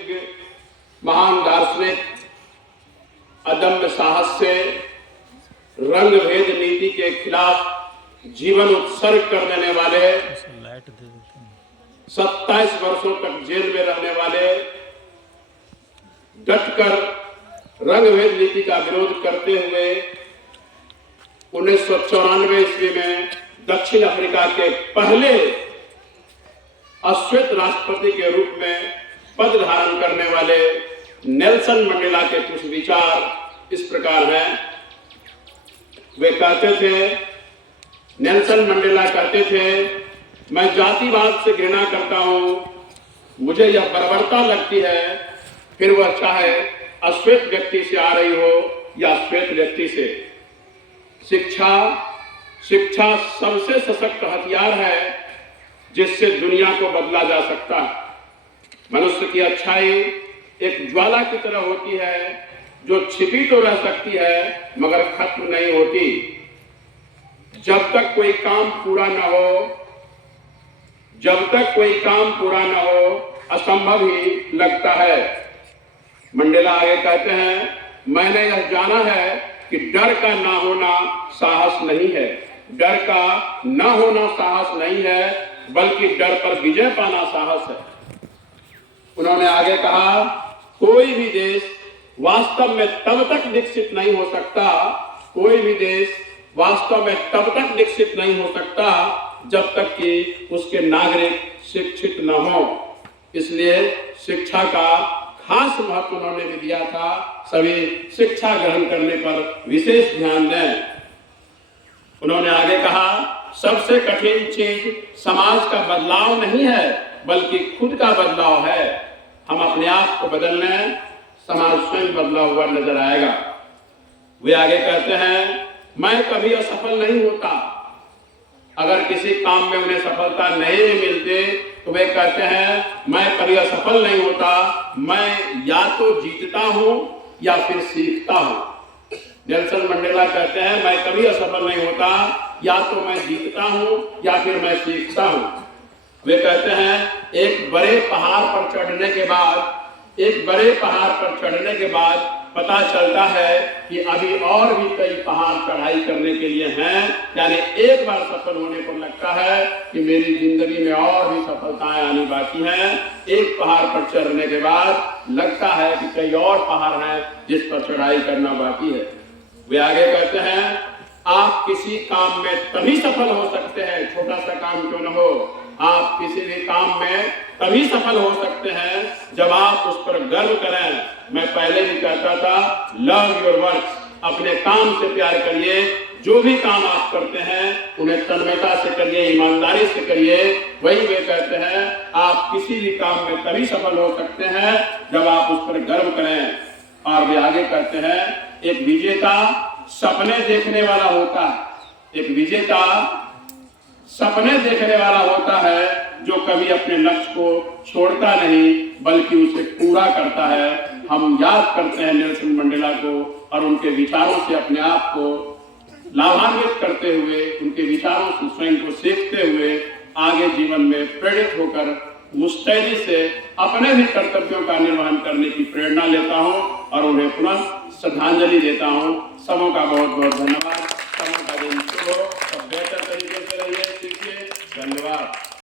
महान दार्शनिक अदम्य साहस से रंग भेद नीति के खिलाफ जीवन उत्सर्ग कर देने वाले 27 वर्षों तक जेल में रहने वाले, डटकर रंग भेद नीति का विरोध करते हुए 1994 ईस्वी में दक्षिण अफ्रीका के पहले अश्वेत राष्ट्रपति के रूप में पद धारण करने वाले नेल्सन मंडेला के कुछ विचार इस प्रकार हैं। वे कहते थे, नेल्सन मंडेला कहते थे, मैं जातिवाद से घृणा करता हूं, मुझे यह बर्बरता लगती है, फिर वह चाहे अश्वेत व्यक्ति से आ रही हो या श्वेत व्यक्ति से। शिक्षा सबसे सशक्त हथियार है जिससे दुनिया को बदला जा सकता है। मनुष्य की अच्छाई एक ज्वाला की तरह होती है जो छिपी तो रह सकती है मगर खत्म नहीं होती। जब तक कोई काम पूरा न हो असंभव ही लगता है। मंडेला आगे कहते हैं, मैंने यह जाना है कि डर का ना होना साहस नहीं है, डर का ना होना साहस नहीं है, बल्कि डर पर विजय पाना साहस है। उन्होंने आगे कहा, कोई भी देश वास्तव में तब तक विकसित नहीं हो सकता, कोई भी देश वास्तव में तब तक विकसित नहीं हो सकता जब तक कि उसके नागरिक शिक्षित न हो। इसलिए शिक्षा का खास महत्व उन्होंने भी दिया था। सभी शिक्षा ग्रहण करने पर विशेष ध्यान दें। उन्होंने आगे कहा, सबसे कठिन चीज समाज का बदलाव नहीं है बल्कि खुद का बदलाव है। हम अपने आप को बदल लें, समाज स्वयं बदला हुआ नजर आएगा। वे आगे कहते हैं, मैं कभी असफल नहीं होता। अगर किसी काम में उन्हें सफलता नहीं मिलती तो वे कहते हैं, मैं कभी असफल नहीं होता, मैं या तो जीतता हूं या फिर सीखता हूं। नेल्सन मंडेला कहते हैं, मैं कभी असफल नहीं होता, या तो मैं जीतता हूं या फिर मैं सीखता हूं। वे कहते हैं, एक बड़े पहाड़ पर चढ़ने के बाद पता चलता है कि अभी और भी कई पहाड़ चढ़ाई करने के लिए हैं। यानी एक बार सफल होने पर लगता है कि मेरी जिंदगी में और भी सफलताएं आनी बाकी हैं। एक पहाड़ पर चढ़ने के बाद लगता है कि कई और पहाड़ हैं जिस पर चढ़ाई करना बाकी है। वे आगे कहते हैं, आप किसी काम में तभी सफल हो सकते हैं, छोटा सा काम क्यों न हो, आप किसी भी काम में तभी सफल हो सकते हैं जब आप उस पर गर्व करें। मैं पहले भी कहता था, लव योर वर्क, अपने काम से प्यार करिए। जो भी काम आप करते हैं उन्हें तन्मयता से करिए, ईमानदारी से करिए। वही वे कहते हैं, आप किसी भी काम में तभी सफल हो सकते हैं जब आप उस पर गर्व करें। और वे आगे कहते हैं, एक विजेता सपने देखने वाला होता है, एक विजेता सपने देखने वाला होता है जो कभी अपने लक्ष्य को छोड़ता नहीं बल्कि उसे पूरा करता है। हम याद करते हैं नेल्सन मंडेला को और उनके विचारों से अपने आप को लाभान्वित करते हुए, उनके विचारों से स्वयं को सीखते हुए आगे जीवन में प्रेरित होकर मुस्तैदी से अपने भी कर्तव्यों का निर्वहन करने की प्रेरणा लेता हूं और उन्हें पुनः श्रद्धांजलि देता हूं। सबों का बहुत बहुत धन्यवाद। सबों का दिन शुभ हो, सब बेहतर तरीके से रहिए, सीखिए। धन्यवाद।